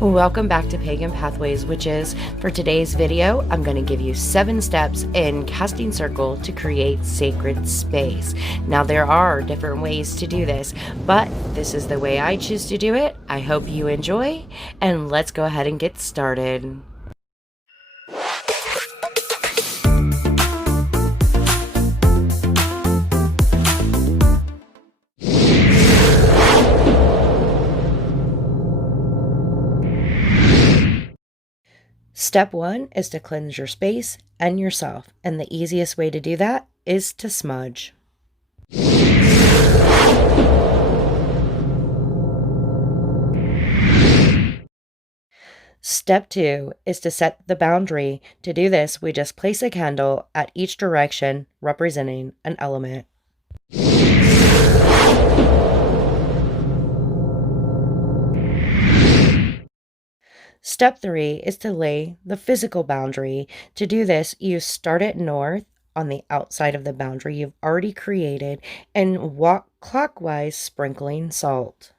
Welcome back to Pagan Pathways, witches. For today's video, I'm going to give you 7 steps in casting circle to create sacred space. Now, there are different ways to do this, but this is the way I choose to do it. I hope you enjoy, and let's go ahead and get started. Step 1 is to cleanse your space and yourself, and the easiest way to do that is to smudge. Step 2 is to set the boundary. To do this, we just place a candle at each direction representing an element. Step 3 is to lay the physical boundary. To do this, you start at north on the outside of the boundary you've already created and walk clockwise, sprinkling salt.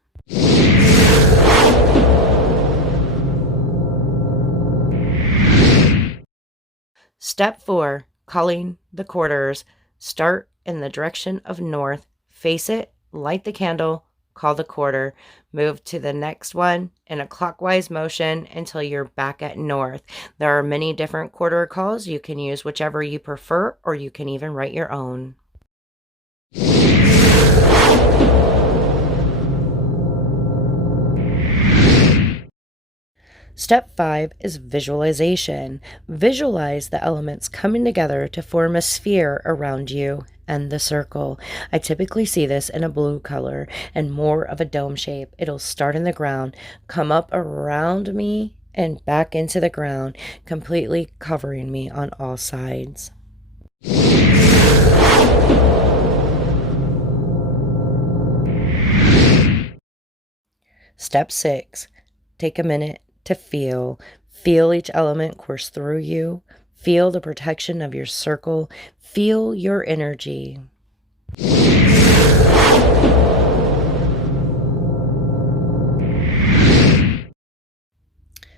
Step 4, calling the quarters. Start in the direction of north, face it, light the candle, call the quarter, move to the next one in a clockwise motion until you're back at north. There are many different quarter calls. You can use whichever you prefer, or you can even write your own. Step 5 is visualization. Visualize the elements coming together to form a sphere around you and the circle. I typically see this in a blue color and more of a dome shape. It'll start in the ground, come up around me, and back into the ground, completely covering me on all sides. Step 6, take a minute to feel. Feel each element course through you. Feel the protection of your circle. Feel your energy.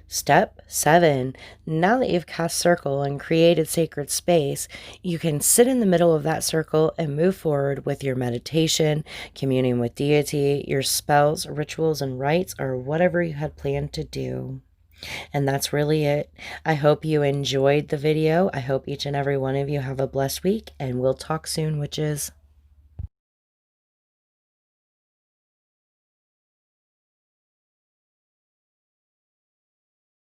Step 7. Now that you've cast circle and created sacred space, you can sit in the middle of that circle and move forward with your meditation, communing with deity, your spells, rituals, and rites, or whatever you had planned to do. And that's really it. I hope you enjoyed the video. I hope each and every one of you have a blessed week, and we'll talk soon, witches.